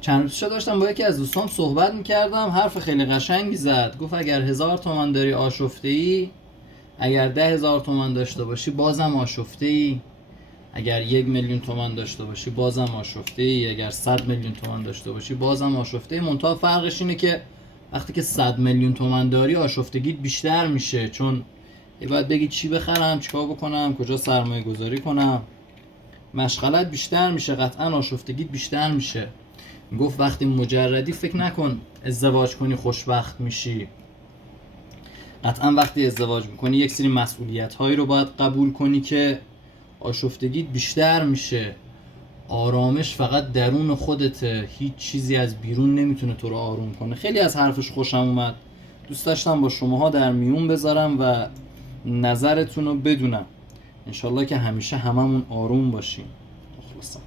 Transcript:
چند روز داشتم با یکی از دوستام صحبت میکردم، حرف خیلی قشنگی زد. گفت اگر 1000 تومان داری آشفته ای، اگر 10,000 تومان داشته باشی بازم آشفته ای، اگر 1,000,000 تومان داشته باشی بازم آشفته ای، اگر 100,000,000 تومان داشته باشی بازم آشفته ای. منتها فرقش اینه که وقتی که 100,000,000 تومان داری آشفتگیت بیشتر میشه، چون باید بگی چی بخرم، چیکار بکنم، کجا سرمایه گذاری کنم، مشغلت بیشتر میشه، قطعا آشفتگیت بیشتر میشه. گفت وقتی مجردی فکر نکن ازدواج کنی خوشبخت میشی. قطعا وقتی ازدواج میکنی یک سری مسئولیت هایی رو باید قبول کنی که آشفتگیت بیشتر میشه. آرامش فقط درون خودته، هیچ چیزی از بیرون نمیتونه تو رو آروم کنه. خیلی از حرفش خوشم اومد، دوست داشتم با شماها در میون بذارم و نظرتون رو بدونم. انشالله که همیشه هممون آروم باشیم. مخلصم.